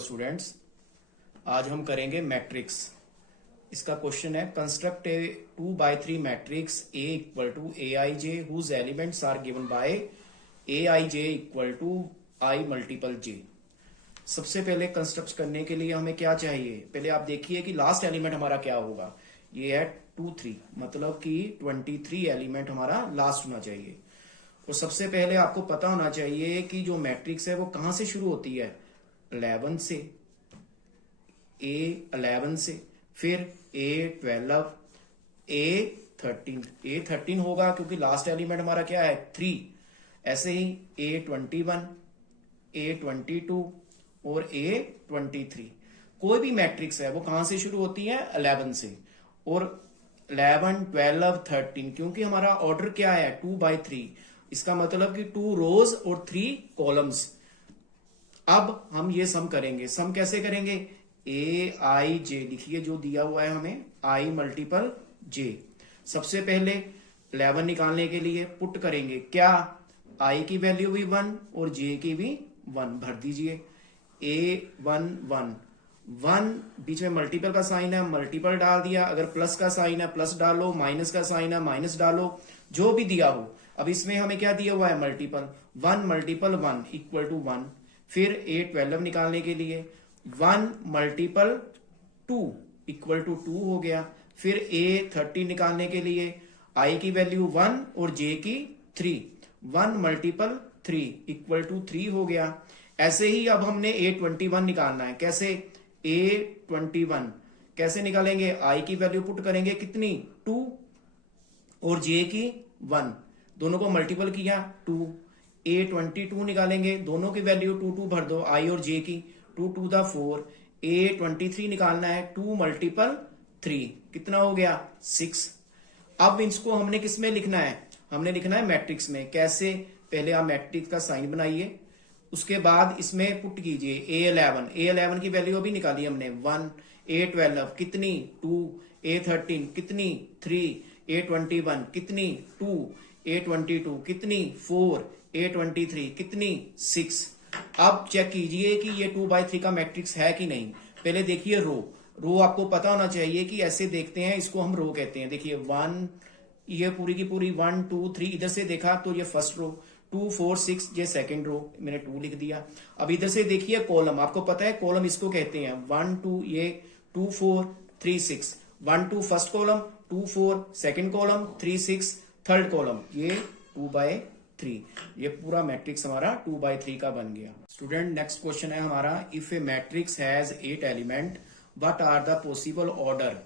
Students, आज हम करेंगे मैट्रिक्स। इसका क्वेश्चन है construct a 2x3 matrix A equal to Aij whose elements are given by Aij equal to I multiple j। सबसे पहले construct करने के लिए हमें क्या चाहिए, पहले आप देखिए कि लास्ट एलिमेंट हमारा क्या होगा। ये है 2 3, मतलब कि 23 एलिमेंट हमारा लास्ट होना चाहिए। और सबसे पहले आपको पता होना चाहिए कि जो मैट्रिक्स है वो कहां से शुरू होती है, 11 से, A11 से, फिर A12, A13। A13 होगा क्योंकि लास्ट एलिमेंट हमारा क्या है 3। ऐसे ही A21, A22 और A23। कोई भी मैट्रिक्स है वो कहां से शुरू होती है, 11 से। और 11, 12, 13, क्योंकि हमारा ऑर्डर क्या है 2x3, इसका मतलब कि 2 रोज और 3 कॉलम्स। अब हम ये सम करेंगे। सम कैसे करेंगे, Aij लिखिए जो दिया हुआ है हमें, I मल्टीपल j। सबसे पहले 11 निकालने के लिए पुट करेंगे क्या, I की वैल्यू भी 1 और j की भी 1 भर दीजिए। A11, 1 बीच में मल्टीपल का साइन है, मल्टीपल डाल दिया। अगर प्लस का साइन है प्लस डालो, माइनस का साइन है माइनस डालो, जो भी दिया हो। अब इसमें हमें क्या दिया हुआ है, मल्टीपल 1 मल्टीपल 1 इक्वल टू 1। फिर A12 निकालने के लिए 1 मल्टीपल 2 इक्वल टू 2 हो गया। फिर A13 निकालने के लिए I की वैल्यू 1 और j की 3, 1 मल्टीपल 3 इक्वल टू 3 हो गया। ऐसे ही अब हमने A21 निकालना है। कैसे, A21 कैसे निकालेंगे, I की वैल्यू पुट करेंगे कितनी, 2 और j की 1, दोनों को मल्टीपल किया 2। A22 निकालेंगे, दोनों की वैल्यू 2 2 भर दो, I और j की, 2 2 दा 4। A23 निकालना है, 2 मल्टीपल 3, कितना हो गया 6। अब इसको हमने किस में लिखना है, हमने लिखना है मैट्रिक्स में। कैसे, पहले आप मैट्रिक्स का साइन बनाइए, उसके बाद इसमें पुट कीजिए A11 की वैल्यू अभी निकाली हमने 1, A12 कितनी 2, A13 कितनी 3, A21 कितनी 2, A22 कितनी 4, A23 कितनी 6। अब चेक कीजिए कि ये 2x3 का मैट्रिक्स है कि नहीं। पहले देखिए रो आपको पता होना चाहिए कि ऐसे देखते हैं, इसको हम रो कहते हैं। देखिए 1, ये पूरी की पूरी 1 2 3, इधर से देखा तो ये फर्स्ट रो, 2 4 6 ये सेकंड रो, मैंने 2 लिख दिया। अब इधर से देखिए कॉलम, आपको पता है कॉलम इसको कहते हैं 1 2, ये 2 4 3 6, 1 2 first column, 2 4 second column, 3 6 third column, ये 2x3। ये पूरा मैट्रिक्स हमारा 2x3 का बन गया। स्टूडेंट, नेक्स्ट क्वेश्चन है हमारा, if a matrix has 8 element what are the possible order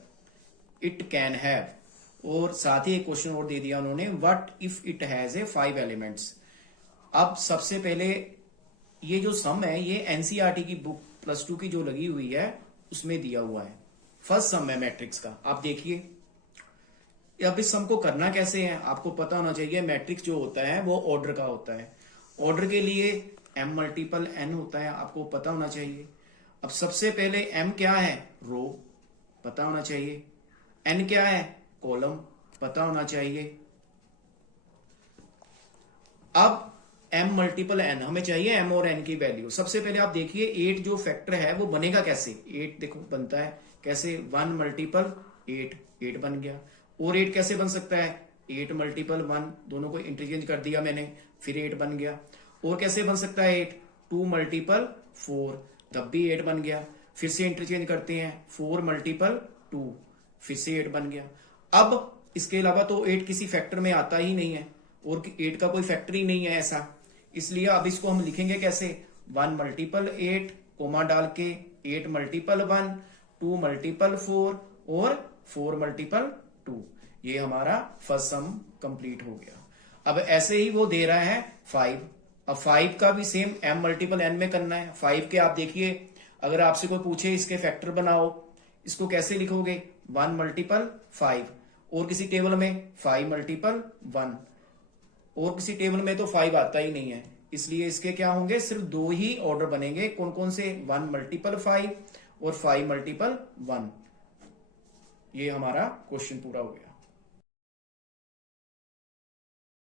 it can have. और साथ ही एक क्वेश्चन और दे दिया उन्होंने, what if it has a 5 elements. अब सबसे पहले ये जो सम है ये एनसीईआरटी की बुक +2 की जो लगी हुई है उसमें दिया हुआ है। फर्स्ट सम है मैट्रिक्स का, आप देखिए। अब इस सम को करना कैसे है, आपको पता होना चाहिए। मैट्रिक्स जो होता है वो ऑर्डर का होता है। ऑर्डर के लिए m मल्टीपल n होता है, आपको पता होना चाहिए। अब सबसे पहले m क्या है, रो, पता होना चाहिए। n क्या है, कॉलम, पता होना चाहिए। अब m मल्टीपल n, हमें चाहिए m और n की वैल्यू। सबसे पहले आप देखिए 8 जो फैक्टर है वो बनेगा कैसे। 8 देखो बनता है कैसे, 1 मल्टीपल 8, 8 बन गया। और 8 कैसे बन सकता है, 8 मल्टीपल 1, दोनों को इंटरचेंज कर दिया मैंने, फिर 8 बन गया। और कैसे बन सकता है 8, 2 मल्टीपल 4, तब भी 8 बन गया। फिर से इंटरचेंज करते हैं, 4 मल्टीपल 2, फिर से 8 बन गया। अब इसके अलावा तो 8 किसी फैक्टर में आता ही नहीं है, और 8 का कोई फैक्टर ही नहीं है ऐसा। इसलिए अब इसको हम लिखेंगे कैसे, 1 मल्टीपल 8 कोमा डाल के, 8 मल्टीपल 1, 2 मल्टीपल 4 और 4 मल्टीपल 2। ये हमारा फर्स्ट सम कंप्लीट हो गया। अब ऐसे ही वो दे रहा है 5। अब 5 का भी सेम m मल्टीपल n में करना है। 5 के आप देखिए, अगर आपसे कोई पूछे इसके फैक्टर बनाओ, इसको कैसे लिखोगे, 1 मल्टीपल 5, और किसी टेबल में 5 मल्टीपल 1, और किसी टेबल में तो 5 आता ही नहीं है। इसलिए इसके क्या होंगे, सिर्फ 2 ही ऑर्डर बनेंगे। कौन कौन से, 1 मल्टीपल 5 और 5 मल्टीपल 1। ये हमारा क्वेश्चन पूरा हो गया।